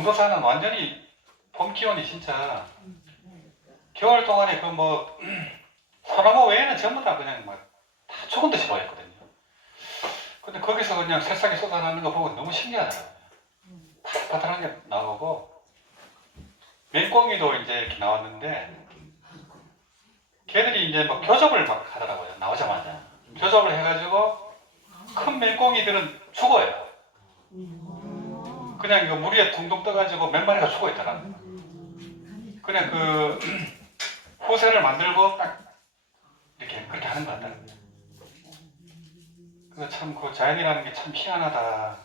용도사는 완전히 봄 기온이 진짜 겨울 동안에 그 뭐 소나무 외에는 전부 다 그냥 막 다 죽은 듯이 보였거든요. 근데 거기서 그냥 새싹이 쏟아나는 거 보고 너무 신기하더라고요. 파릇파릇한 게 나오고 맹꽁이도 이제 이렇게 나왔는데 걔들이 이제 뭐 교접을 막 하더라고요. 나오자마자 교접을 해가지고 큰 맹꽁이들은 죽어요. 그냥 이거 물 위에 둥둥 떠가지고 몇 마리가 죽어 있더라고요. 그냥 그 후세를 만들고 딱 이렇게 그렇게 하는 것 같더라고요. 그래서 참 그 자연이라는 게 참 희한하다.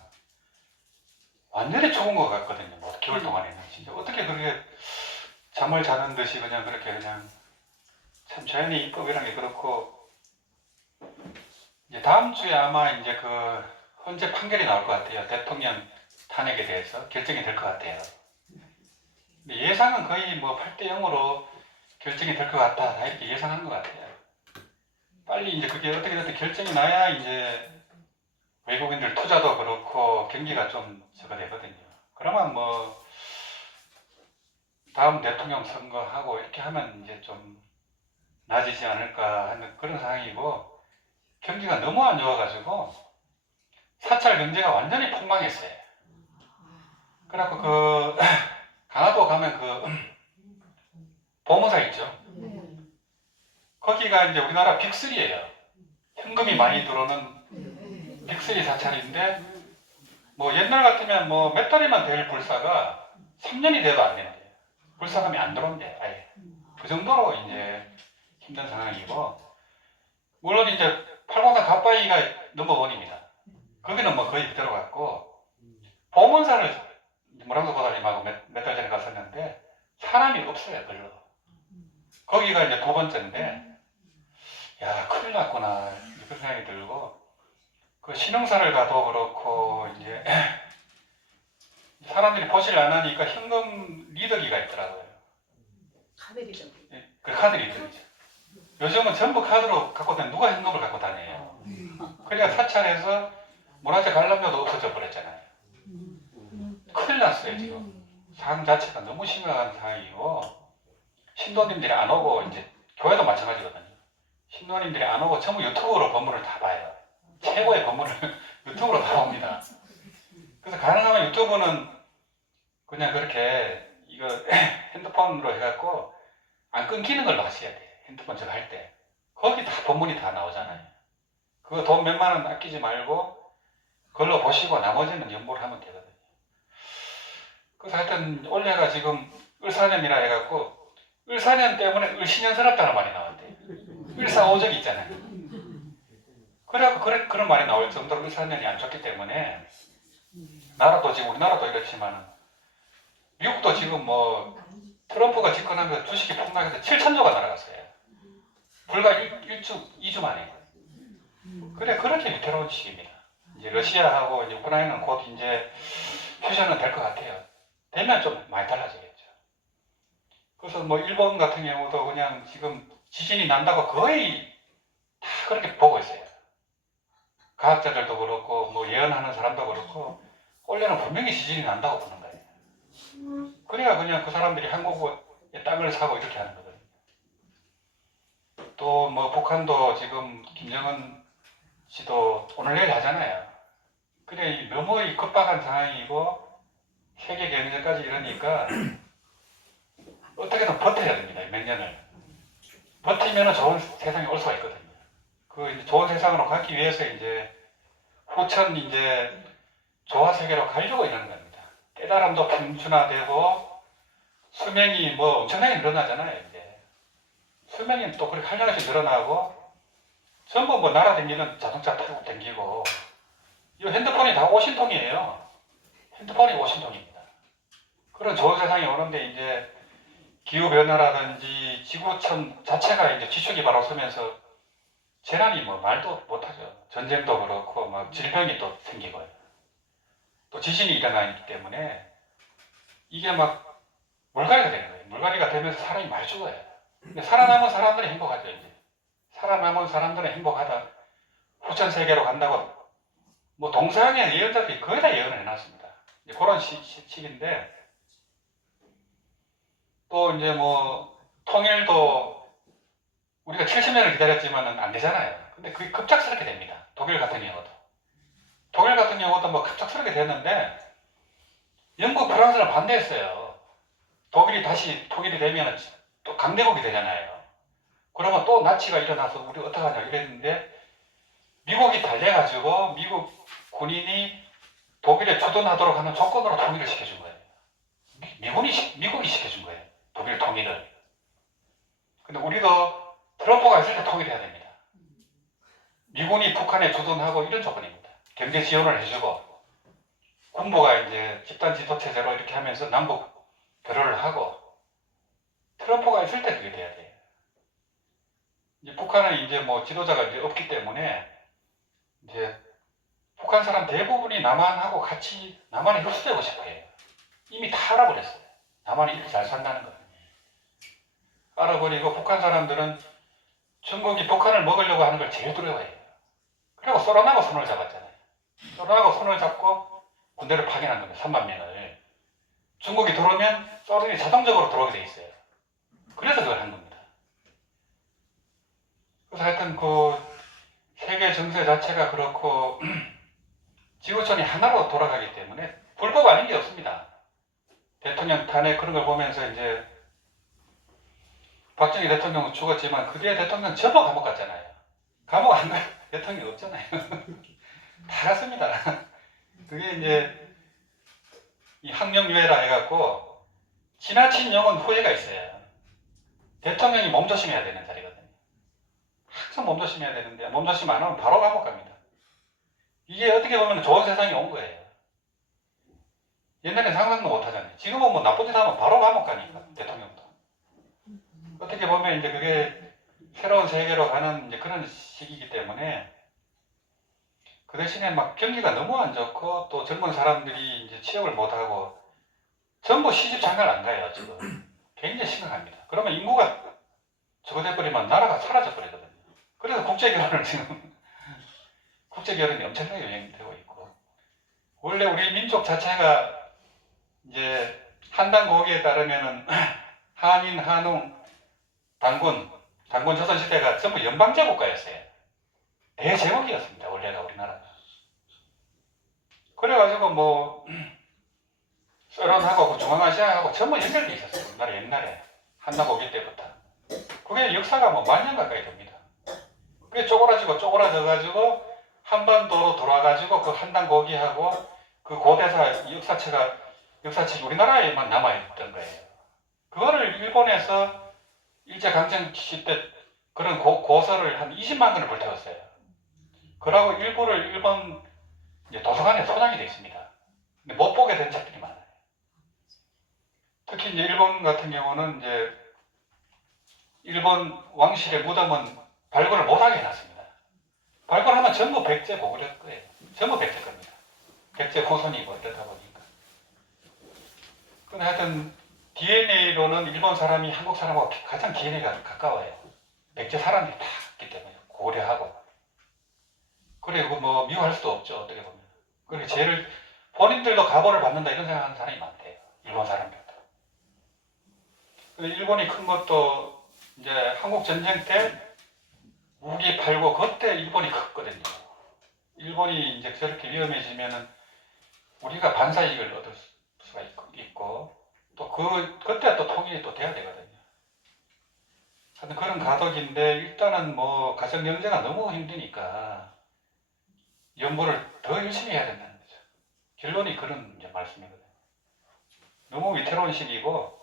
완전히 죽은 것 같거든요. 뭐 겨울 동안에는 진짜 어떻게 그렇게 잠을 자는 듯이 그냥 그렇게 그냥 참 자연의 이법이라는 게 그렇고 이제 다음 주에 아마 이제 그 헌재 판결이 나올 것 같아요. 대통령 탄핵에 대해서 결정이 될 것 같아요. 근데 예상은 거의 뭐 8대 0으로 결정이 될 것 같다. 다 이렇게 예상한 것 같아요. 빨리 이제 그게 어떻게 결정이 나야 이제 외국인들 투자도 그렇고 경기가 좀 저거 되거든요. 그러면 뭐 다음 대통령 선거하고 이렇게 하면 이제 좀 나아지지 않을까 하는 그런 상황이고 경기가 너무 안 좋아가지고 사찰 경제가 완전히 폭망했어요. 그래갖고 그 강화도 가면 그 보험사 있죠. 거기가 이제 우리나라 빅3예요. 현금이 많이 들어오는 빅3 사찰인데 뭐 옛날 같으면 뭐 몇 달이면 될 불사가 3년이 돼도 안 된대요. 불사금이 안 들어온대. 아예. 그 정도로 이제 힘든 상황이고 물론 이제 팔공산 갓바위가 넘버원입니다. 거기는 뭐 거의 그대로 갔고 보문사를 모랑도 보다님하고 몇 달 전에 갔었는데 사람이 없어요. 별로. 거기가 이제 두 번째인데 야 큰일 났구나 그런 생각이 들고 그 신흥사를 가도 그렇고 이제 사람들이 보질 안 하니까 현금 리더기가 있더라고요. 카드 리더기. 그 카드 리더기죠. 요즘은 전부 카드로 갖고 다니는 누가 현금을 갖고 다녀요. 그러니까 사찰에서 문화재 관람료도 없어져 버렸잖아요. 큰일 났어요 지금. 상황 자체가 너무 심각한 상황이고 신도님들이 안 오고 이제 교회도 마찬가지거든요. 신도님들이 안 오고 전부 유튜브로 법문을 다 봐요. 최고의 법문을 유튜브로 다 봅니다. 그래서 가능하면 유튜브는 그냥 그렇게 이거 핸드폰으로 해갖고 안 끊기는 걸로 하셔야 돼요. 핸드폰 저거 할 때. 거기 다 법문이 다 나오잖아요. 그거 돈 몇만 원 아끼지 말고 그걸로 보시고 나머지는 연보를 하면 되거든요. 그래서 하여튼 올해가 지금 을사년이라 해갖고 을사년 때문에 을신년스럽다는 말이 나왔대요. 을사오적이 있잖아요. 그래갖고 그런 말이 나올 정도로 을사년이 안 좋기 때문에 나라도 지금 우리나라도 이렇지만 미국도 지금 뭐 트럼프가 집권하면서 주식이 폭락해서 7천조가 날아갔어요. 불과 2주 만에. 그래 그렇게 위태로운 시기입니다. 이제 러시아하고 이제 우크라이나는 곧 이제 휴전은 될 것 같아요. 되면 좀 많이 달라지겠죠. 그래서 뭐 일본 같은 경우도 그냥 지금 지진이 난다고 거의 다 그렇게 보고 있어요. 과학자들도 그렇고 뭐 예언하는 사람도 그렇고 원래는 분명히 지진이 난다고 보는 거예요. 그래야 그냥 그 사람들이 한국에 땅을 사고 이렇게 하는 거거든요. 또 뭐 북한도 지금 김정은 씨도 오늘 내일 하잖아요. 그래 너무 급박한 상황이고 세계 경제까지 이러니까 어떻게든 버텨야 됩니다. 몇 년을. 버티면 좋은 세상이 올 수가 있거든요. 그 이제 좋은 세상으로 가기 위해서 이제 후천 이제 조화 세계로 가려고 이러는 겁니다. 깨달음도 평준화되고 수명이 뭐 엄청나게 늘어나잖아요. 이제 수명이 또 그렇게 한량씩 늘어나고 전부 뭐 날아다니는 자동차 타고 다니고 이 핸드폰이 다 오신통이에요. 핸드폰이 오신통입니다. 그런 좋은 세상이 오는데 이제 기후변화라든지 지구촌 자체가 이제 지축이 바로 서면서 재난이 뭐 말도 못하죠. 전쟁도 그렇고 막 질병이 또 생기고요. 또 지진이 일어나기 때문에 이게 막 물갈이가 되는 거예요. 물갈이가 되면서 사람이 많이 죽어요. 근데 살아남은 사람들이 행복하죠. 이제 살아남은 사람들은 행복하다. 후천 세계로 간다고 뭐 동서양의 예언자들이 거의 다 예언을 해놨습니다. 이제 그런 시기인데 또 이제 뭐 통일도 우리가 70년을 기다렸지만은 안 되잖아요. 근데 그게 급작스럽게 됩니다. 독일 같은 경우도 뭐 급작스럽게 됐는데 영국, 프랑스는 반대했어요. 독일이 다시 통일이 되면 또 강대국이 되잖아요. 그러면 또 나치가 일어나서 우리 어떡하냐 이랬는데 미국이 달래가지고 미국 군인이 독일에 주둔하도록 하는 조건으로 통일을 시켜준 거예요. 미국이 시켜준 거예요. 독일 통일을. 근데 우리도 트럼프가 있을 때 통일해야 됩니다. 미군이 북한에 주둔하고 이런 조건입니다. 경제 지원을 해주고 군부가 이제 집단 지도 체제로 이렇게 하면서 남북 교류를 하고 트럼프가 있을 때 그게 돼야 돼요. 이제 북한은 이제 뭐 지도자가 이제 없기 때문에 이제 북한 사람 대부분이 남한하고 같이 남한에 흡수되고 싶어 해요. 이미 다 알아버렸어요. 남한이 이렇게 잘 산다는 걸. 알아버리고 북한 사람들은 중국이 북한을 먹으려고 하는 걸 제일 두려워해요. 그리고 소련하고 손을 잡았잖아요. 소련하고 손을 잡고 군대를 파견한 겁니다. 3만 명을. 중국이 들어오면 소련이 자동적으로 들어오게 돼 있어요. 그래서 그걸 한 겁니다. 그래서 하여튼 그 세계 정세 자체가 그렇고 지구촌이 하나로 돌아가기 때문에 불법 아닌 게 없습니다. 대통령 탄핵 그런 걸 보면서 이제 박정희 대통령은 죽었지만 그 뒤에 대통령 전부 감옥 갔잖아요. 감옥 안 가요. 대통령이 없잖아요. 다 갔습니다. 그게 이제 이 항명유해라 해갖고 지나친 영은 후회가 있어요. 대통령이 몸조심해야 되는 자리거든요. 항상 몸조심해야 되는데 몸조심 안 하면 바로 감옥 갑니다. 이게 어떻게 보면 좋은 세상이 온 거예요. 옛날에 상상도 못 하잖아요. 지금은 뭐 나쁜 짓 하면 바로 감옥 가니까 대통령도. 어떻게 보면 이제 그게 새로운 세계로 가는 이제 그런 시기이기 때문에 그 대신에 막 경기가 너무 안 좋고 또 젊은 사람들이 이제 취업을 못 하고 전부 시집 장가를 안 가요 지금. 굉장히 심각합니다. 그러면 인구가 저거돼버리면 나라가 사라져 버리거든요. 그래서 국제결혼을 지금 국제결혼이 엄청나게 유행되고 있고 원래 우리 민족 자체가 이제 한당 고기에 따르면은 한인, 한웅, 단군 조선시대가 전부 연방제 국가였어요. 대제국이었습니다. 원래가 우리나라가. 그래가지고 뭐 소련하고 중앙아시아하고 전부 연결돼 있었어요. 우리나라 옛날에 한당 고기 때부터. 그게 역사가 뭐 만 년 가까이 됩니다. 그게 쪼그라져가지고 한반도로 돌아가지고 그 한당 고기하고 그 고대사 역사책이 우리나라에만 남아있던 거예요. 그거를 일본에서 일제강점기 시대 그런 고서를 한 20만 권을 불태웠어요. 그러고 일부를 일본 도서관에 소장이 되어 있습니다. 근데 못 보게 된 책들이 많아요. 특히 이제 일본 같은 경우는 이제 일본 왕실의 무덤은 발굴을 못하게 해놨습니다. 발굴하면 전부 백제 고구려 거예요. 전부 백제 겁니다. 백제 후손이고 이러다 보니까. 근데 하여튼 DNA로는 일본 사람이 한국 사람하고 가장 DNA가 가까워요. 백제 사람들이 다 있기 때문에 고려하고. 그리고 뭐 미워할 수도 없죠. 어떻게 보면. 그리고 죄를 본인들도 가보를 받는다 이런 생각하는 사람이 많대요. 일본 사람들도. 근데 일본이 큰 것도 이제 한국 전쟁 때 무기 팔고 그때 일본이 컸거든요. 일본이 이제 저렇게 위험해지면은 우리가 반사이익을 얻을 수가 있고 또 그때 또 통일이 또 돼야 되거든요. 하여튼 그런 가독인데 일단은 뭐 가정 경제가 너무 힘드니까 연구를 더 열심히 해야 된다는 거죠. 결론이 그런 이제 말씀이거든요. 너무 위태로운 시기고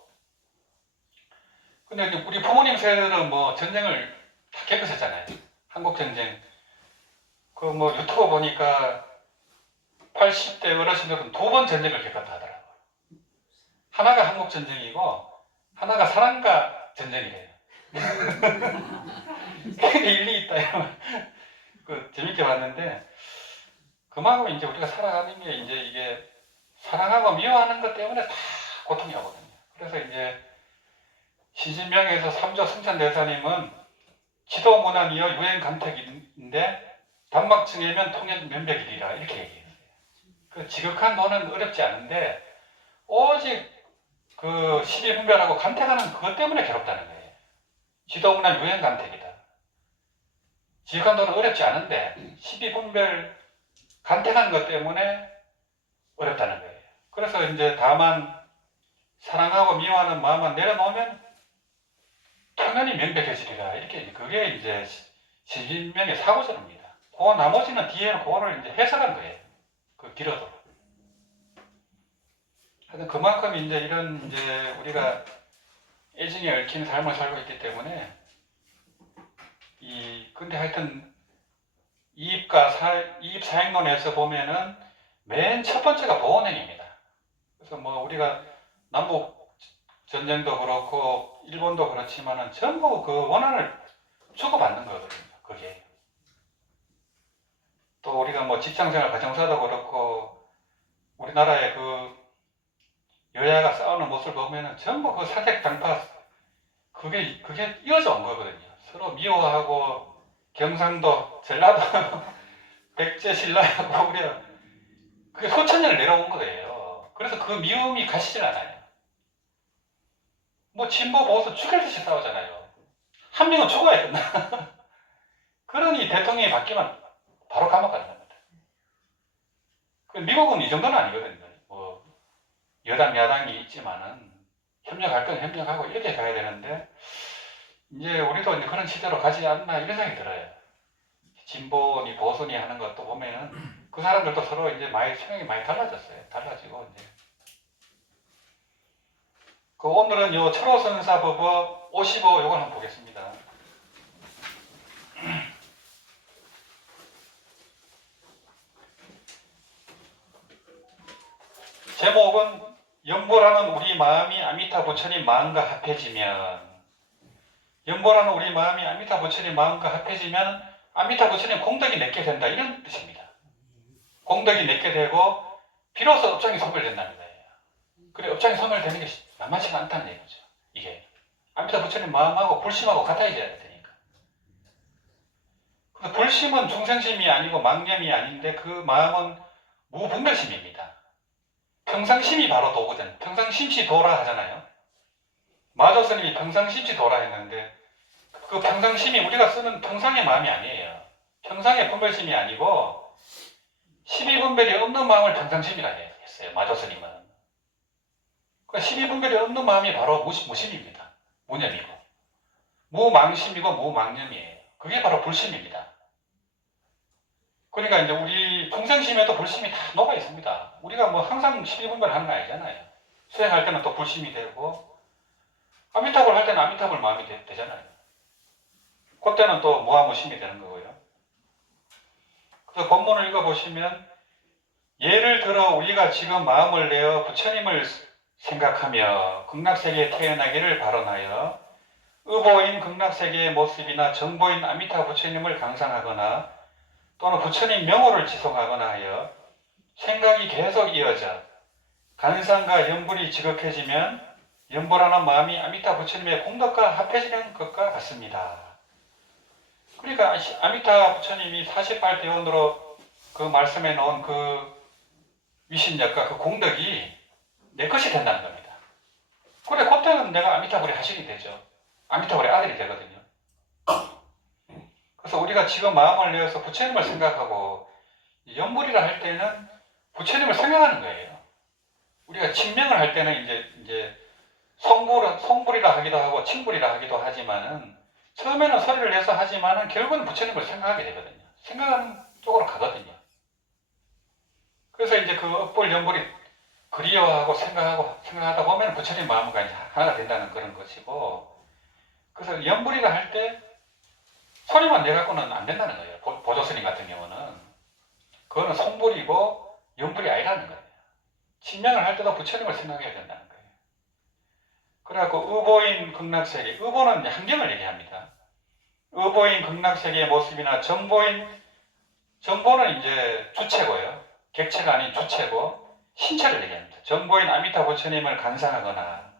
근데 우리 부모님 세대들은 뭐 전쟁을 다 겪으셨잖아요. 한국 전쟁. 그 뭐 유튜브 보니까 80대 어르신들은 2번 전쟁을 겪었다 하더라고요. 하나가 한국 전쟁이고 하나가 사랑가 전쟁이래요. 그게 일리 있다 이러면 그 재밌게 봤는데 그만큼 이제 우리가 살아가는 게 이제 이게 사랑하고 미워하는 것 때문에 다 고통이 오거든요. 그래서 이제 시진명에서 3조 승천대사님은 지도문안이요 유행 간택인데 단막층이면 통역 면백이리라 이렇게 얘기했어요. 그 지극한 돈은 어렵지 않은데 오직 그 시비분별하고 간택하는 그것 때문에 괴롭다는 거예요. 지도문화 유행 간택이다. 지휘관도는 어렵지 않은데 시비분별 간택하는 것 때문에 어렵다는 거예요. 그래서 이제 다만 사랑하고 미워하는 마음만 내려놓으면 당연히 명백해지리라. 이렇게 그게 이제 시진명의 사고전입니다. 그 나머지는 뒤에는 그거를 이제 해석한 거예요. 그 길어도. 하여튼 그만큼 이제 이런 이제 우리가 애증에 얽힌 삶을 살고 있기 때문에 근데 하여튼 이입 사행론에서 보면은 맨 첫 번째가 보호행입니다. 그래서 뭐 우리가 남북 전쟁도 그렇고 일본도 그렇지만은 전부 그 원한을 주고받는 거거든요. 그게. 또 우리가 뭐 직장생활 가정사도 그렇고 우리나라의 그 여야가 싸우는 모습을 보면은 전부 그 사색 당파 그게 이어져 온 거거든요. 서로 미워하고 경상도 전라도 백제 신라하고 우리가 그게 소천년을 내려온 거예요. 그래서 그 미움이 가시질 않아요. 뭐 진보 보수 죽일 듯이 싸우잖아요. 한 명은 죽어야 된다. 그러니 대통령이 바뀌면 바로 감옥 가는 겁니다. 미국은 이 정도는 아니거든요. 뭐 여당 야당이 있지만은 협력할 건 협력하고 이렇게 가야 되는데 이제 우리도 이제 그런 시대로 가지 않나 이런 생각이 들어요. 진보니 보수니 하는 것도 보면은 그 사람들도 서로 이제 성향이 많이 달라졌어요. 달라지고 이제 오늘은 요 철호선사법어 55 요걸 한번 보겠습니다. 제목은 연보라는 우리 마음이 아미타 부처님 마음과 합해지면 연보라는 우리 마음이 아미타 부처님 마음과 합해지면 아미타 부처님 공덕이 내게 된다 이런 뜻입니다. 공덕이 내게 되고 비로소 업장이 소멸된다는 거예요. 그래 업장이 소멸되는 게 만만치가 않다는 얘기죠. 이게 아미타 부처님 마음하고 불심하고 같아져야 되니까. 불심은 중생심이 아니고 망념이 아닌데 그 마음은 무분별심입니다. 평상심이 바로 도거든. 평상심시 도라 하잖아요. 마조스님이 평상심시 도라 했는데 그 평상심이 우리가 쓰는 평상의 마음이 아니에요. 평상의 분별심이 아니고 12분별이 없는 마음을 평상심이라 했어요. 마조스님은. 12분별이 없는 마음이 바로 무심입니다. 무념이고 무망심이고 무망념이에요. 그게 바로 불심입니다. 그러니까 이제 우리 평상심에도 불심이 다 녹아 있습니다. 우리가 뭐 항상 12분별 하는 거 아니잖아요. 수행할 때는 또 불심이 되고 아미타불 할 때는 아미타불 마음이 되잖아요. 그때는 또 무아무심이 되는 거고요. 그래서 본문을 읽어보시면 예를 들어 우리가 지금 마음을 내어 부처님을 생각하며 극락세계에 태어나기를 발언하여 의보인 극락세계의 모습이나 정보인 아미타 부처님을 강상하거나 또는 부처님 명호를 지송하거나 하여 생각이 계속 이어져 간상과 연불이 지극해지면 연불하는 마음이 아미타 부처님의 공덕과 합해지는 것과 같습니다. 그러니까 아미타 부처님이 48대원으로 그 말씀해 놓은 그 위신력과 그 공덕이 내 것이 된다는 겁니다. 그래 그때는 내가 아미타불의 하신이 되죠. 아미타불의 아들이 되거든요. 그래서 우리가 지금 마음을 내어서 부처님을 생각하고 연불이라 할 때는 부처님을 생각하는 거예요. 우리가 칭명을 할 때는 이제 송불이라 하기도 하고 칭불이라 하기도 하지만은 처음에는 소리를 내서 하지만은 결국은 부처님을 생각하게 되거든요. 생각하는 쪽으로 가거든요. 그래서 이제 그 업불 연불이 그리워하고 생각하다 보면 부처님 마음과 이제 하나가 된다는 그런 것이고, 그래서 연불이라 할 때 소리만 내갖고는 안 된다는 거예요. 보조스님 같은 경우는 그거는 송불이고 연불이 아니라는 거예요. 칭명을 할 때도 부처님을 생각해야 된다는 거예요. 그래갖고 의보인 극락세계, 의보는 환경을 얘기합니다. 의보인 극락세계의 모습이나 정보는 이제 주체고요. 객체가 아닌 주체고 신체를 얘기합니다. 정보인 아미타 부처님을 간상하거나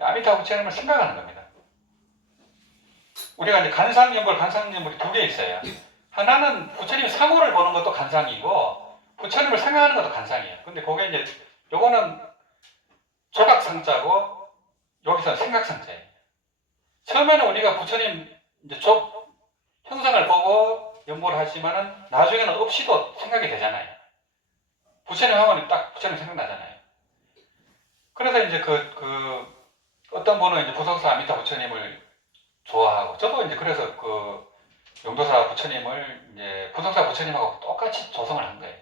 아미타 부처님을 생각하는 겁니다. 우리가 이제 간상연불, 간상연불이 두 개 있어요. 하나는 부처님 상호를 보는 것도 간상이고 부처님을 생각하는 것도 간상이에요. 근데 그게 이제 요거는 조각상자고 여기서는 생각상자예요. 처음에는 우리가 부처님 이제 형상을 보고 연보를 하지만은 나중에는 없이도 생각이 되잖아요. 부처님 하면 딱 부처님 생각나잖아요. 그래서 이제 어떤 분은 이제 부성사 아미타 부처님을 좋아하고, 저도 이제 그래서 용도사 부처님을 이제 부성사 부처님하고 똑같이 조성을 한 거예요.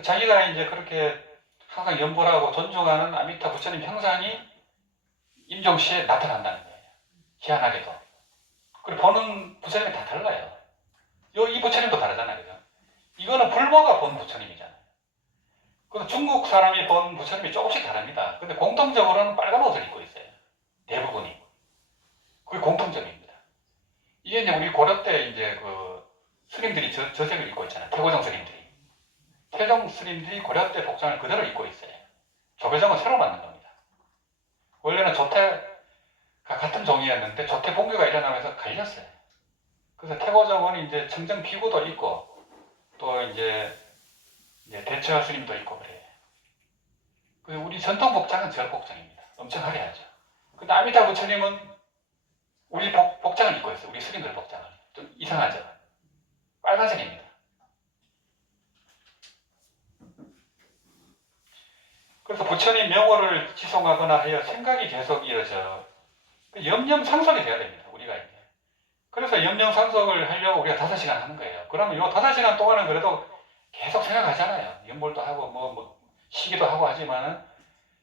자기가 이제 그렇게 항상 연보라고 존중하는 아미타 부처님 형상이 임종시에 나타난다는 거예요. 희한하게도. 그리고 보는 부처님이 다 달라요. 이 부처님도 다르잖아요. 그죠? 이거는 불모가 본 부처님이잖아요. 그 중국 사람이 본 부처님이 조금씩 다릅니다. 근데 공통적으로는 빨간 옷을 입고 있어요. 대부분이. 그게 공통점입니다. 이게 이제 우리 고려 때 이제 스님들이 저색을 입고 있잖아요. 태고정 스님들이. 태종 스님들이 고려 때 복장을 그대로 입고 있어요. 조계종은 새로 만든 겁니다. 원래는 조태가 같은 종이었는데 조태 봉교가 일어나면서 갈렸어요. 그래서 태고종은 이제 청정 피구도 있고 또 이제 대처 스님도 있고 그래요. 우리 전통 복장은 저 복장입니다. 엄청 화려하죠. 근데 아미타 부처님은 우리 복장을 입고 있어요. 우리 스님들 복장을. 좀 이상하죠. 빨간색입니다. 그래서 부처님 명호를 지송하거나 하여 생각이 계속 이어져 염념상속이 돼야 됩니다. 우리가 이제. 그래서 염념상속을 하려고 우리가 5시간 하는 거예요. 그러면 이 5시간 동안은 그래도 계속 생각하잖아요. 연불도 하고 시기도 하고 하지만은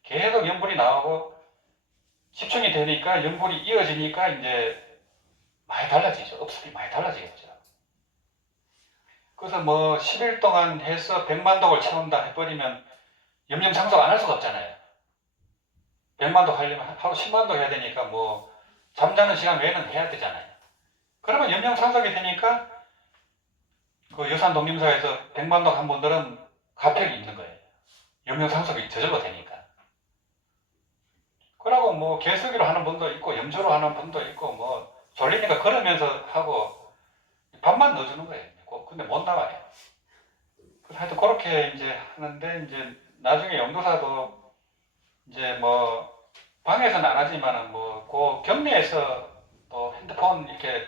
계속 연불이 나오고 집중이 되니까 연불이 이어지니까 이제 많이 달라지죠. 업습이 많이 달라지겠죠. 그래서 10일 동안 해서 100만독을 채운다 해버리면 염념상속 안 할 수가 없잖아요. 100만독 하려면 하루 10만독 해야 되니까 잠자는 시간 외에는 해야 되잖아요. 그러면 염념상속이 되니까 여산 독림사에서 100만독 한 분들은 가패를 입는 거예요. 염념상속이 저절로 되니까. 그러고 개수기로 하는 분도 있고 염주로 하는 분도 있고 졸리니까 걸으면서 하고 밥만 넣어주는 거예요. 근데 못 나와요. 하여튼 그렇게 이제 하는데 이제 나중에 영도사도 이제 방에서는 안 하지만은 그 경내에서 또 핸드폰 이렇게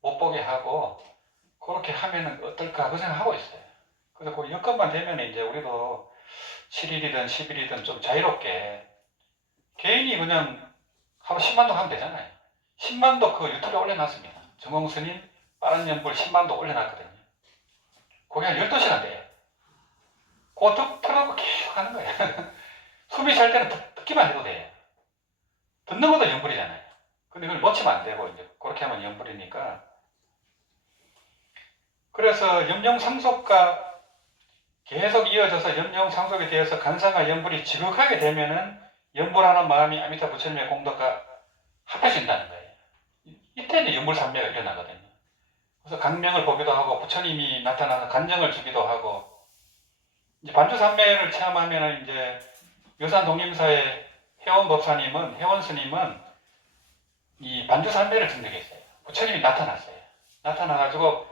못 보게 하고 그렇게 하면은 어떨까 그 생각하고 있어요. 그래서 그 여건만 되면 이제 우리도 7일이든 10일이든 좀 자유롭게 개인이 그냥 하루 10만독 하면 되잖아요. 10만독 유튜브에 올려놨습니다. 정홍스님 빠른 연불 10만독 올려놨거든요. 그게 한 12시간 돼요. 그거 틀어놓고 계속 하는 거예요. 숨이 잘 때는 듣기만 해도 돼요. 듣는 것도 연불이잖아요. 근데 그걸 놓치면 안 되고 이제 그렇게 하면 연불이니까. 그래서 염룡상속과 계속 이어져서 염룡상속에 대해서 간상과 연불이 지극하게 되면은 연불하는 마음이 아미타 부처님의 공덕과 합해진다는 거예요. 이때는 연불산매가 일어나거든요. 그래서 강명을 보기도 하고 부처님이 나타나서 간정을 주기도 하고 이제 반주산매를 체험하면은 이제 여산 독림사의 회원 스님은 이 반주산매를 증득했어요. 부처님이 나타났어요. 나타나가지고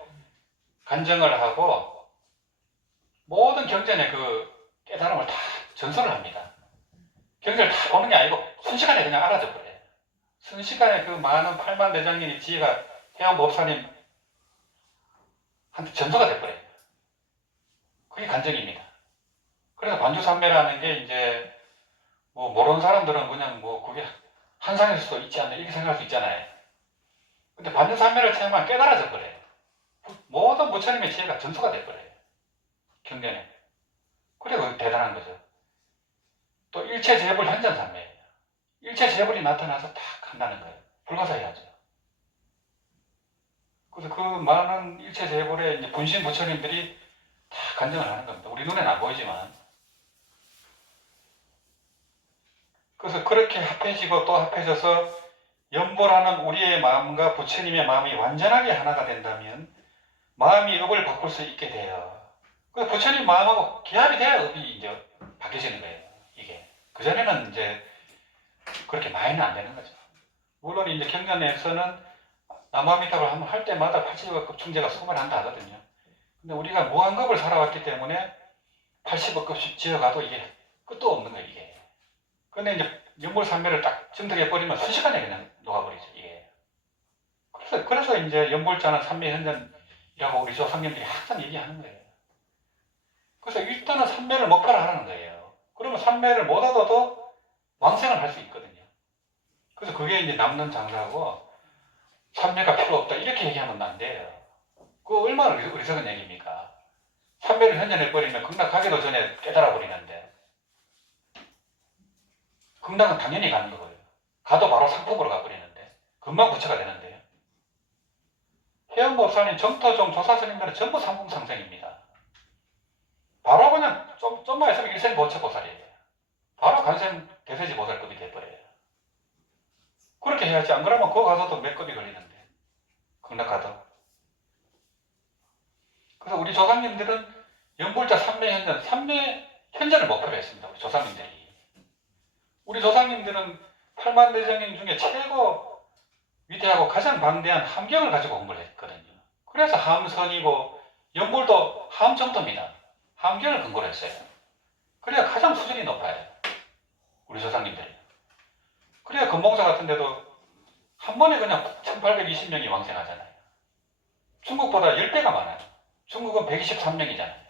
간정을 하고 모든 경전의 깨달음을 다 전설을 합니다. 경전을 다 보는 게 아니고 순식간에 그냥 알아져 버려요. 순식간에 많은 8만 대장경의 지혜가 회원 법사님 한테 전서가 돼버려요. 그게 간정입니다. 그래서 반주산매라는 게 이제 모르는 사람들은 그냥 그게 한상일 수도 있지 않나 이렇게 생각할 수 있잖아요. 근데 반주산매를 체험하면 깨달아져 버려요. 모든 부처님의 지혜가 전수가 돼버려요. 경전에. 그래 그 대단한 거죠. 또 일체재불 현전산매예요. 일체재불이 나타나서 딱 한다는 거예요. 불가사의하죠. 그래서 그 많은 일체재불에 이제 분신 부처님들이 다 간증을 하는 겁니다. 우리 눈에는 안 보이지만. 그래서 그렇게 합해지고 또 합해져서 연보라는 우리의 마음과 부처님의 마음이 완전하게 하나가 된다면 마음이 업을 바꿀 수 있게 돼요. 그래서 부처님 마음하고 기합이 돼야 업이 이제 바뀌어지는 거예요. 이게. 그전에는 이제 그렇게 많이는 안 되는 거죠. 물론 이제 경전에서는 남아미탑을 한번 할 때마다 80급 중재가 수금을 한다 하거든요. 근데 우리가 무한급을 살아왔기 때문에 80억 급씩 지어가도 이게 끝도 없는 거예요, 이게. 근데 이제 연불산매를 딱 증득해버리면 순식간에 그냥 녹아버리죠, 이게. 그래서 이제 연불자는 산매현전이라고 우리 조상님들이 항상 얘기하는 거예요. 그래서 일단은 산매를 목표로 하라는 거예요. 그러면 산매를 못 얻어도 왕생을 할 수 있거든요. 그래서 그게 이제 남는 장사고, 산매가 필요 없다 이렇게 얘기하면 안 돼요. 그거 얼마나 어리석은 얘기입니까? 산매를 현전해버리면 극락하기도 전에 깨달아 버리는데, 극락은 당연히 가는 거예요. 가도 바로 상품으로 가버리는데, 금방 부처가 되는데요. 해안법사님, 정토종, 조사스님들은 전부 상품상생입니다. 바로 그냥 좀만 있으면 일생보처보살이에요. 바로 간생 대세지 보살급이 돼버려요. 그렇게 해야지. 안 그러면 그거 가서도 몇 급이 걸리는데, 극락가도. 그래서 우리 조상님들은 연불자 삼매현전, 삼매현전을 목표로 했습니다. 우리 조상님들이. 우리 조상님들은 팔만대장인 중에 최고 위대하고 가장 방대한 함경을 가지고 공부를 했거든요. 그래서 함선이고 연불도 함정도입니다. 함경을 근거로 했어요. 그래야 가장 수준이 높아요. 우리 조상님들이. 그래야 금봉사 같은 데도 한 번에 그냥 1820명이 왕생하잖아요. 중국보다 10배가 많아요. 중국은 123명이잖아요.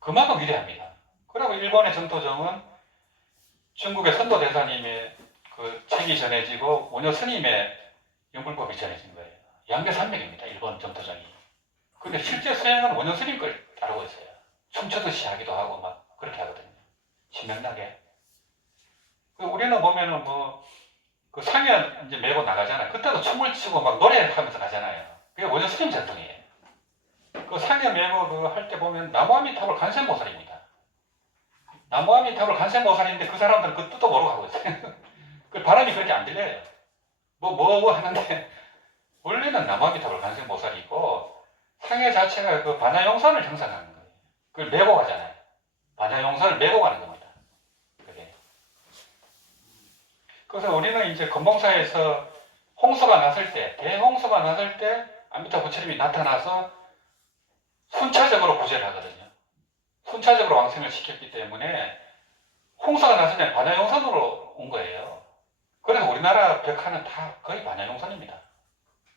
그만큼 위대합니다. 그리고 일본의 정토정은 중국의 선도대사님의 그 책이 전해지고 오녀 스님의 연불법이 전해진 거예요. 양대산맥입니다. 일본 정토정이. 근데 실제 수행은 오녀 스님 걸 따르고 있어요. 춤추듯이 하기도 하고 막 그렇게 하거든요. 신명나게. 우리는 보면은 그 상현 이제 메고 나가잖아요. 그때도 춤을 추고 막 노래하면서 가잖아요. 그게 오녀 스님 전통이에요. 그 상현 메고 그거 할 때 보면 나무아미탑을 간센보살입니다. 나무아미탑을 간센보살인데 그 사람들은 그 뜻도 모르고 하고 있어요. 그 발음이 그렇게 안 들려요. 뭐 하는데 원래는 나무아미탑을 간센보살이고 상해 자체가 그 반야용선을 형상하는 거예요. 그걸 메고 가잖아요. 반야용선을 메고 가는 겁니다. 그게. 그래서 우리는 이제 금봉사에서 홍수가 났을 때, 대홍수가 났을 때 아미타 부처님이 나타나서 순차적으로 구제를 하거든요. 순차적으로 왕생을 시켰기 때문에 홍수가 났을 때 반야용선으로 온 거예요. 그래서 우리나라 벽화는 다 거의 반야용선입니다.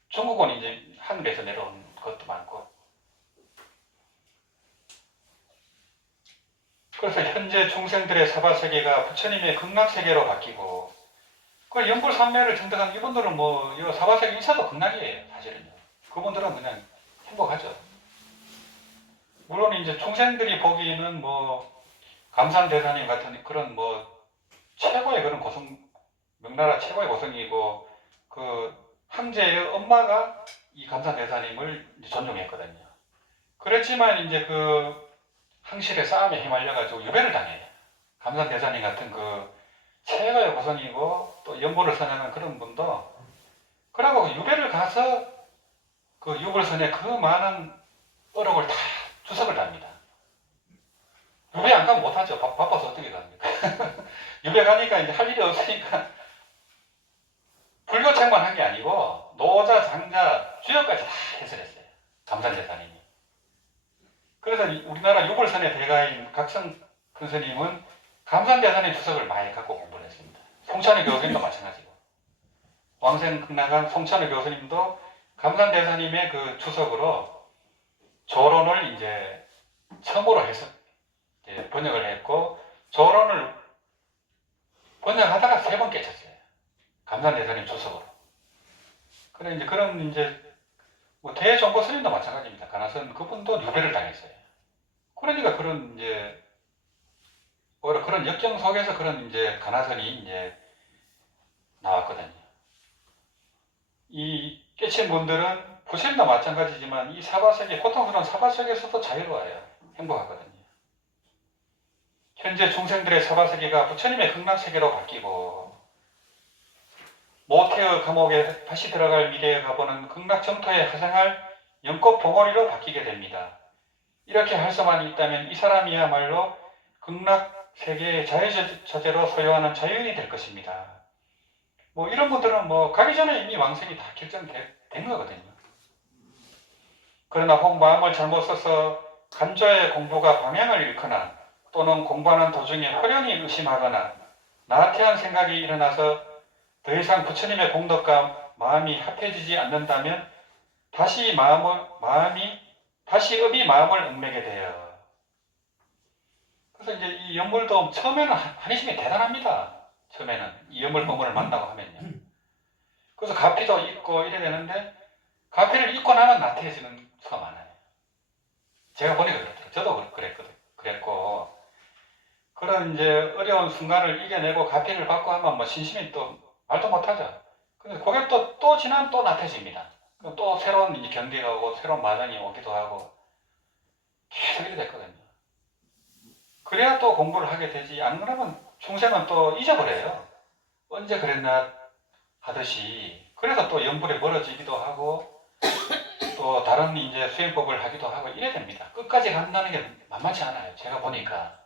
중국은 이제 하늘에서 내려온 것도 많고. 그래서 현재 중생들의 사바세계가 부처님의 극락세계로 바뀌고, 그 연불산매를 증득한 이분들은 이 사바세계 인사도 극락이에요, 사실은요. 그분들은 그냥 행복하죠. 물론 이제 중생들이 보기에는 감산대사님 같은 그런 최고의 그런 명나라 최고의 고성이고, 그 황제의 엄마가 이 감산대사님을 존중했거든요. 그렇지만 이제 그 항실의 싸움에 휘말려가지고 유배를 당해요. 감산대사님 같은 그 최고의 고성이고 또 연보를 선하는 그런 분도, 그러고 유배를 가서 그 유불선에 그 많은 어록을 다 주석을 답니다. 유배 안 가면 못하죠. 바빠서 어떻게 갑니까? 유배 가니까 이제 할 일이 없으니까 불교책만 한 게 아니고 노자, 장자, 주역까지 다 해설했어요. 감산대사님이. 그래서 우리나라 유불선의 대가인 각성 큰스님은 감산대사님 주석을 많이 갖고 공부를 했습니다. 송찬의 교수님도 마찬가지고. 왕생 극락한 송찬의 교수님도 감산대사님의 그 주석으로 조론을 이제 처음으로 해서 번역을 했고, 조론을 번역하다가 3번 깨쳤어요. 감산대사님 주석으로. 그래 이제 그런 이제 대종고 스님도 마찬가지입니다. 가나선 그분도 유배를 당했어요. 그러니까 그런 이제 오히려 그런 역경 속에서 그런 이제 가나선이 이제 나왔거든요. 이 깨친 분들은 부처님도 마찬가지지만 이 사바세계, 고통스러운 사바세계에서도 자유로워요. 행복하거든요. 현재 중생들의 사바세계가 부처님의 극락세계로 바뀌고, 모태의 감옥에 다시 들어갈 미래에 가보는 극락정토에 하생할 연꽃 봉오리로 바뀌게 됩니다. 이렇게 할 수만 있다면 이 사람이야말로 극락세계의 자유처제로 소유하는 자유인이 될 것입니다. 이런 분들은 가기 전에 이미 왕생이 다 결정된 거거든요. 그러나 혹 마음을 잘못 써서 간조의 공부가 방향을 잃거나 또는 공부하는 도중에 호련히 의심하거나 나태한 생각이 일어나서 더 이상 부처님의 공덕과 마음이 합해지지 않는다면 다시 업이 마음을 얽매게 돼요. 그래서 이제 이 연불도 처음에는 한의심이 대단합니다. 처음에는 이 연불법문을 만나고 하면요. 그래서 가피도 있고 이래야 되는데 가피를 잊고 나면 나태해지는 수가 많아요. 제가 보니까 그렇더라고요. 저도 그랬고 그런 이제 어려운 순간을 이겨내고 가피를 받고 하면 뭐 신심이 또 말도 못하죠. 근데 그게 또 지나면 또 나태해집니다. 그럼 또 새로운 이제 경계가 오고 새로운 마당이 오기도 하고 계속 이렇게 됐거든요. 그래야 또 공부를 하게 되지. 안 그러면 중생은 또 잊어버려요. 언제 그랬나 하듯이. 그래서 또 연불에 멀어지기도 하고 또 다른 이제 수행법을 하기도 하고 이래야 됩니다. 끝까지 간다는 게 만만치 않아요. 제가 보니까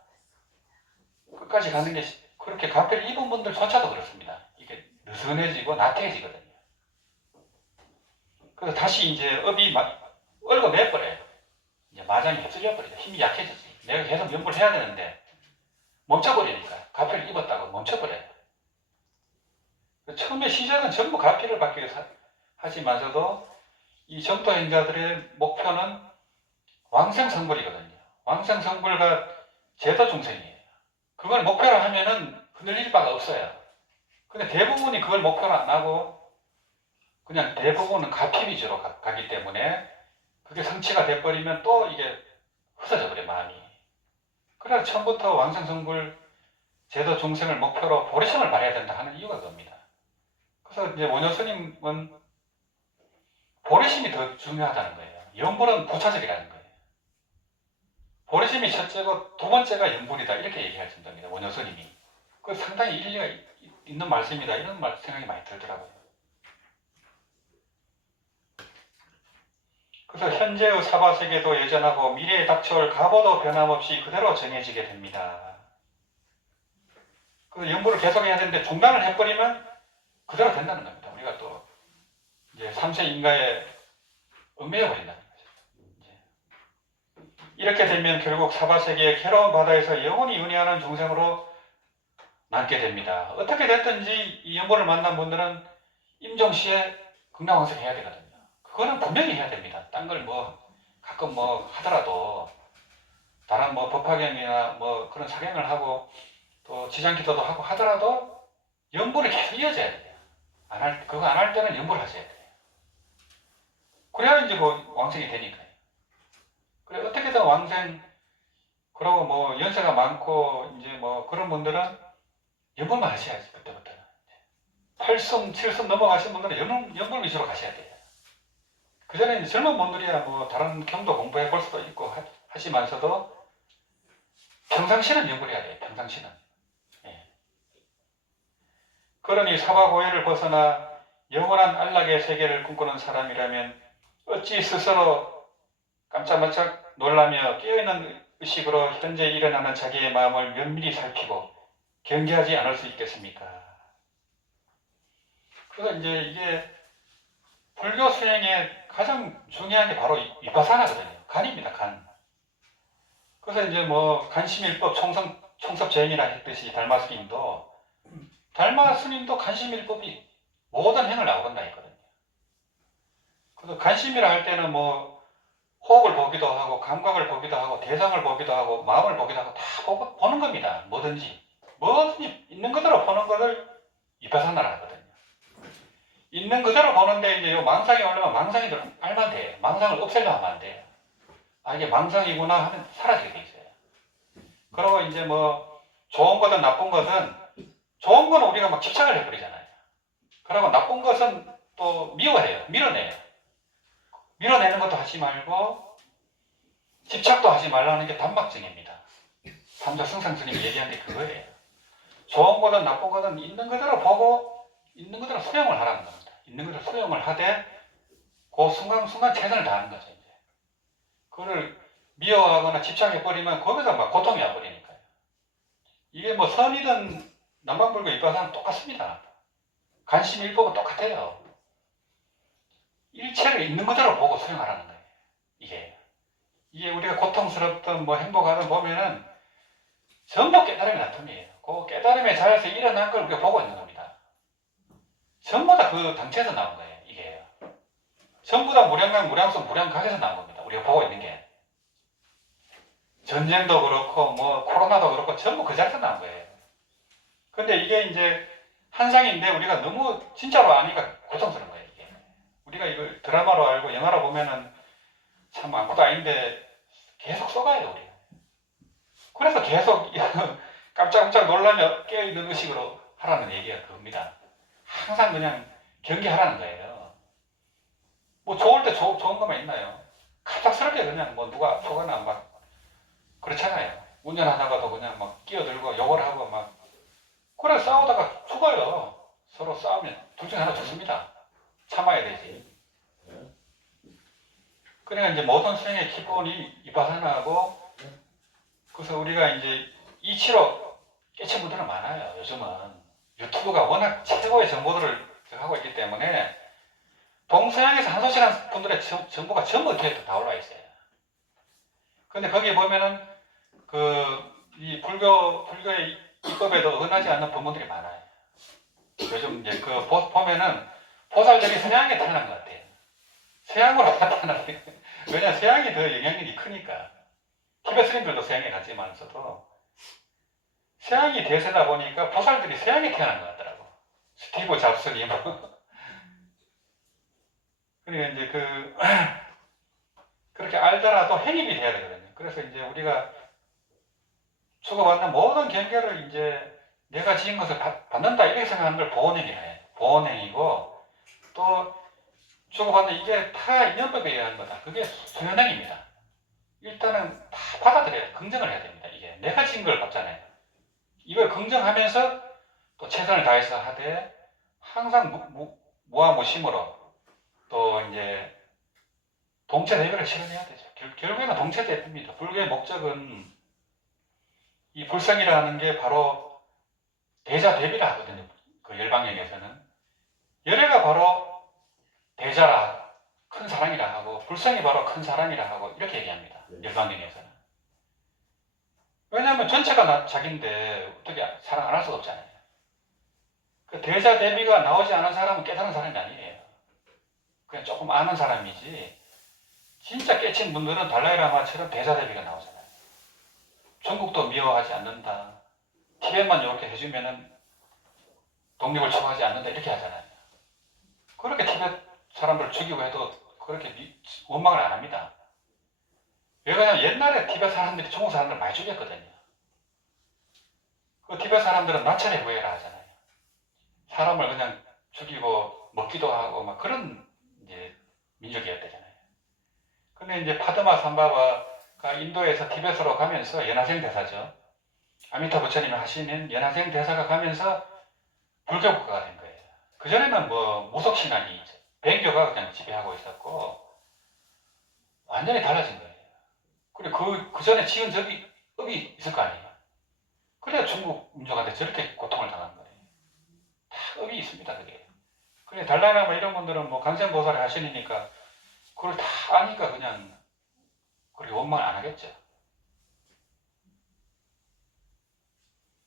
끝까지 가는 게 그렇게 가패를 입은 분들조차도 그렇습니다. 이게 느슨해지고 나태해지거든요. 그래서 다시 이제 업이 얽어매버려요. 이제 마장이 휩쓸려 버리죠. 힘이 약해지지. 내가 계속 연불을 해야 되는데 멈춰버리니까 가패를 입었다고 멈춰버려요. 처음에 시작은 전부 가패를 받기 위해서 하지만서도 이 정토행자들의 목표는 왕생성불이거든요. 왕생성불과 제도중생이에요. 그걸 목표로 하면은 흔들릴 바가 없어요. 근데 대부분이 그걸 목표로 안 하고 그냥 대부분은 가피 위주로 가기 때문에 그게 성취가 돼버리면 또 이게 흩어져 버려요, 마음이. 그래서 처음부터 왕생성불 제도중생을 목표로 보리심을 발해야 된다 하는 이유가 그겁니다. 그래서 이제 원효스님은 보리심이 더 중요하다는 거예요. 연불은 부차적이라는 거예요. 보리심이 첫째고 두 번째가 연불이다 이렇게 얘기할 정도입니다. 원효스님이. 그 상당히 일리가 있는 말씀이다 이런 생각이 많이 들더라고요. 그래서 현재의 사바세계도 예전하고 미래에 닥쳐올 가보도 변함없이 그대로 정해지게 됩니다. 그 연불을 계속해야 되는데 중단을 해버리면 그대로 된다는 겁니다. 우리가 또 이제 삼세 인가에 얽매여 버린다는 거죠. 이렇게 되면 결국 사바세계의 괴로운 바다에서 영원히 윤회하는 중생으로 남게 됩니다. 어떻게 됐든지 이 연불을 만난 분들은 임종시에 극락왕생 해야 되거든요. 그거는 분명히 해야 됩니다. 딴 걸 가끔 하더라도 다른 법화경이나 그런 사경을 하고 또 지장기도도 하고 하더라도 연불이 계속 이어져야 돼요. 그거 안 할 때는 연불 하셔야 돼요. 그래야 이제 왕생이 되니까요. 그래 어떻게든 왕생 그러고 연세가 많고 이제 그런 분들은 연불만 하셔야지 그때부터는. 8승, 7승 넘어가신 분들은 연불 위주로 가셔야 돼요. 그 전에 젊은 분들이야 다른 경도 공부해 볼 수도 있고 하시면서도 평상시는 연불해야 돼요. 평상시는. 예. 그러니 사바고해를 벗어나 영원한 안락의 세계를 꿈꾸는 사람이라면 어찌 스스로 깜짝깜짝 놀라며 깨어있는 의식으로 현재 일어나는 자기의 마음을 면밀히 살피고 경계하지 않을 수 있겠습니까? 그래서 이제 이게 불교 수행의 가장 중요한 게 바로 위파사나거든요. 간입니다, 간. 그래서 이제 간심일법 총섭제행이라 했듯이 달마스님도 간심일법이 모든 행을 나오건다 했거든요. 그래서 간심이라 할 때는 호흡을 보기도 하고 감각을 보기도 하고 대상을 보기도 하고 마음을 보기도 하고 다 보는 겁니다. 뭐든지 있는 그대로 보는 것을 위파사나라 하거든요. 있는 그대로 보는데 이제 망상이 올라오면 망상이 알면 돼요. 망상을 없애려 하면 안 돼요. 이게 망상이구나 하면 사라지게 돼 있어요. 그리고 이제 좋은 거든 나쁜 거든 좋은 거는 우리가 집착을 해버리잖아요. 그리고 나쁜 것은 또 미워해요. 밀어내요. 밀어내는 것도 하지 말고 집착도 하지 말라는 게 단막증입니다. 삼자 승상스님이 얘기한 게 그거예요. 좋은 거든 나쁜 거든 있는 그대로 보고 있는 그대로 수용을 하라는 겁니다. 있는 그대로 수용을 하되 그 순간순간 최선을 다하는 거죠. 이제 그거를 미워하거나 집착해버리면 거기서 고통이 와버리니까요. 이게 선이든 남방불교 입바사는 똑같습니다. 간심일법은 똑같아요. 일체를 있는 그대로 보고 수용하라는 거예요. 이게 이게 우리가 고통스럽든 뭐 행복하든 보면은 전부 깨달음의 다툼이에요. 그 깨달음의 자리에서 일어난 걸 우리가 보고 있는 겁니다. 전부 다 그 당체에서 나온 거예요. 이게 전부 다 무량강, 무량성, 무량각에서 나온 겁니다. 우리가 보고 있는 게 전쟁도 그렇고 뭐 코로나도 그렇고 전부 그 자리에서 나온 거예요. 근데 이게 이제 한상인데 우리가 너무 진짜로 아니까 고통스러운 거예요. 이게 우리가 이걸 드라마로 알고 영화로 보면은 참 아무것도 아닌데 계속 속아요 우리. 그래서 계속 깜짝깜짝 놀라며 깨어있는 의식으로 하라는 얘기가 그겁니다. 항상 그냥 경계하라는 거예요. 뭐 좋을 때 좋은 것만 있나요? 갑작스럽게 그냥 뭐 누가 아프거나 막 그렇잖아요. 운전하다가도 그냥 막 끼어들고 욕을 하고 막 그래 싸우다가 죽어요. 서로 싸우면 둘 중에 하나 죽습니다. 참아야 되지. 그러니까 이제 모든 수행의 기본이 이바사나고 그래서 우리가 이제 이치로 깨친 분들은 많아요. 요즘은 유튜브가 워낙 최고의 정보들을 하고 있기 때문에 동서양에서 한 소식 한 분들의 정보가 전부 뒤에 다 올라와 있어요. 근데 거기에 보면은 이 불교의 이법에도 어긋나지 않는 부분들이 많아요. 요즘 이제 보면은 보살들이 서양에 태어난 것 같아요. 서양으로 나타나는 거예요. 왜냐면 서양이 더 영향력이 크니까. 티베트 스님들도 서양에 갔지만서도 서양이 대세다 보니까 보살들이 서양에 태어난 것 같더라고. 스티브 잡스님. 그러니까 이제 그렇게 알더라도 행입이 돼야 되거든요. 그래서 이제 우리가 주고받는 모든 경계를 이제 내가 지은 것을 받는다 이렇게 생각하는 걸 보온행이라 해요. 보온행이고 또 주고받는 이게 다 인연법에 의한 거다. 그게 수연행입니다. 일단은 다 받아들여야 긍정을 해야 됩니다. 이게 내가 지은 걸 받잖아요. 이걸 긍정하면서 또 최선을 다해서 하되 항상 무아무심으로 또 이제 동체대비를 실현해야 되죠. 결국에는 동체대비입니다. 불교의 목적은 이 불성이라는 게 바로 대자대비라 하거든요. 그 열방경에서는 열애가 바로 대자라 큰 사랑이라 하고 불성이 바로 큰 사랑이라 하고 이렇게 얘기합니다. 열방경에서는. 왜냐하면 전체가 자기인데 어떻게 사랑 안 할 수가 없잖아요. 그 대자대비가 나오지 않은 사람은 깨달은 사람이 아니에요. 그냥 조금 아는 사람이지 진짜 깨친 분들은 달라이라마처럼 대자대비가 나오잖아요. 전국도 미워하지 않는다. 티벳만 이렇게 해주면은 독립을 추구하지 않는다 이렇게 하잖아요. 그렇게 티벳 사람들을 죽이고 해도 그렇게 원망을 안 합니다. 왜 그러냐면 옛날에 티벳 사람들이 중국 사람들 많이 죽였거든요. 그 티벳 사람들은 나찰의 후예라 하잖아요. 사람을 그냥 죽이고 먹기도 하고 막 그런 이제 민족이었대잖아요. 근데 이제 파드마 삼바바가 인도에서 티벳으로 가면서 연화생 대사죠. 아미타 부처님이 하시는 연화생 대사가 가면서 불교국가가 된 거예요. 그전에는 뭐 무속신앙이 뱅교가 그냥 지배하고 있었고 완전히 달라진 거예요. 그리고 그 전에 지은 업이 있을 거 아니에요. 그래야 중국 민족한테 저렇게 고통을 당한 거예요. 다 업이 있습니다, 그게. 그래 달라이라마 이런 분들은 뭐 간센보살이 하시니까 그걸 다 아니까 그냥 그렇게 원망을 안 하겠죠.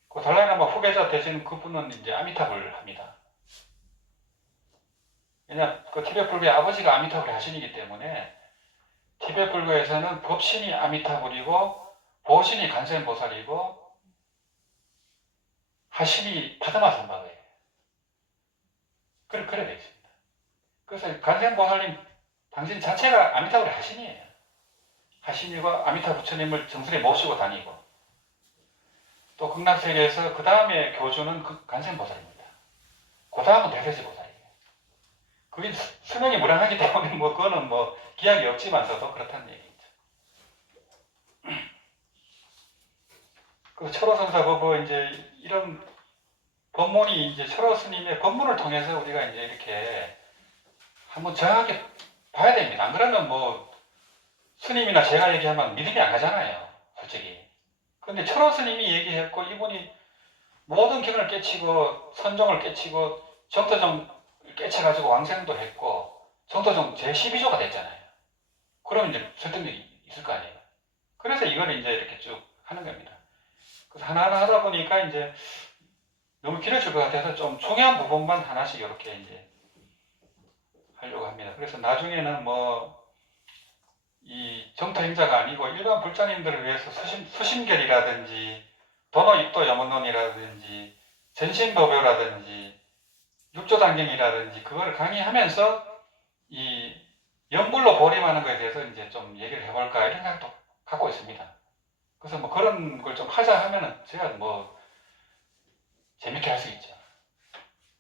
그 달라이라마 후계자 되시는 그분은 이제 아미타불을 합니다. 왜냐 그 티베트 불교의 아버지가 아미타불을 하신이기 때문에 티베트 불교에서는 법신이 아미타불이고 보신이 간센보살이고 하신이 파드마 삼바바예요. 그래 되어 있습니다. 그래서 간센보살님 당신 자체가 아미타불의 하신이에요. 하신이고 아미타 부처님을 정수리에 모시고 다니고 또 극락세계에서 그 다음에 교주는 간센보살입니다. 그 다음은 대세지보살이에요. 그게 수명이 무량하기 때문에 뭐 그거는 뭐 기약이 없지만서도 그렇다는 얘기죠. 그 철호선사 법은 이제 이런 법문이 이제 철호 스님의 법문을 통해서 우리가 이제 이렇게 한번 정확하게 봐야 됩니다. 안 그러면 뭐 스님이나 제가 얘기하면 믿음이 안 가잖아요. 솔직히. 근데 철호 스님이 얘기했고 이분이 모든 경을 깨치고 선종을 깨치고 정토종 깨쳐가지고 왕생도 했고 정토종 제12조가 됐잖아요. 그러면 이제 설득력이 있을 거 아니에요. 그래서 이걸 이제 이렇게 쭉 하는 겁니다. 그래서 하나하나 하다 보니까 이제 너무 길어질 것 같아서 좀 중요한 부분만 하나씩 이렇게 이제 하려고 합니다. 그래서 나중에는 뭐 이 정토 행자가 아니고 일반 불자님들을 위해서 수심결이라든지 도노입도 염원론이라든지 전신법요라든지 육조단경이라든지 그걸 강의하면서 이 연불로 보림하는 것에 대해서 이제 좀 얘기를 해볼까 이런 생각도 갖고 있습니다. 그래서 뭐 그런 걸 좀 하자 하면은 제가 뭐 재밌게 할 수 있죠.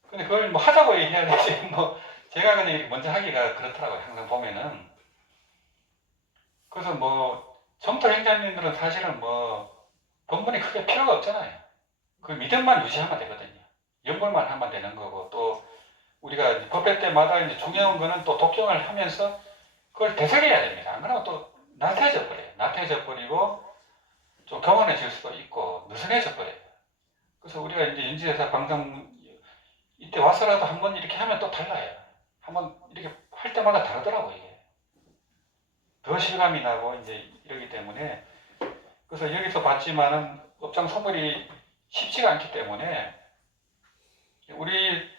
근데 그걸 뭐 하자고 얘기해야 되지 뭐 제가 그냥 이렇게 먼저 하기가 그렇더라고요. 항상 보면은. 그래서 뭐 정토 행자님들은 사실은 뭐 본문이 크게 필요가 없잖아요. 그 믿음만 유지하면 되거든요. 연불만 하면 되는 거고 또 우리가 이제 법회 때마다 이제 중요한 거는 또 독경을 하면서 그걸 되새겨야 됩니다. 안 그러면 또 나태해져 버려요. 나태해져 버리고 좀 경건해질 수도 있고 느슨해져 버려요. 그래서 우리가 이제 연지대사 방송 이때 와서라도 한번 이렇게 하면 또 달라요. 한번 이렇게 할 때마다 다르더라고요. 이게. 더 실감이 나고 이제 이러기 때문에 그래서 여기서 봤지만은 업장 소멸이 쉽지가 않기 때문에 우리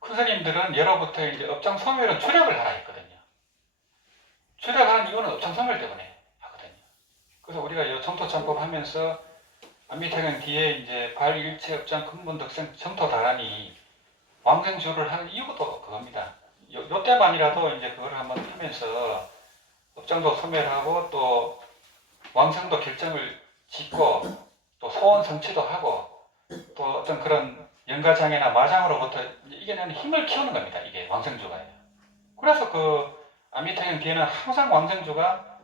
큰 스님들은 예로부터 이제 업장 소멸은 주력을 하라 했거든요. 주력하는 이유는 업장 소멸 때문에 하거든요. 그래서 우리가 이 정토참법 하면서 안미타경 뒤에 이제 발일체 업장 근본 덕생 정토 다란이 왕생주를 하는 이유도 그겁니다. 요 때만이라도 이제 그걸 한번 하면서 업장도 소멸하고 또 왕생도 결정을 짓고 또 소원 성취도 하고 또 어떤 그런 영가장애나 마장으로부터 이겨내는 힘을 키우는 겁니다. 이게 왕생주가예요. 그래서 그 안미타경 뒤에는 항상 왕생주가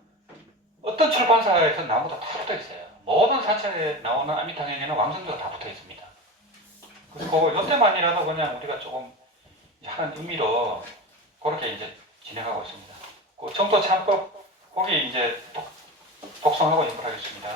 어떤 출판사에서 나오고도 다 붙어 있어요. 모든 사찰에 나오는 안미타경에는 왕생주가 다 붙어 있습니다. 그래서 요때만이라도 그냥 우리가 조금 하는 의미로 그렇게 이제 진행하고 있습니다. 그 정토 참법 거기 이제 독송하고 연구하겠습니다.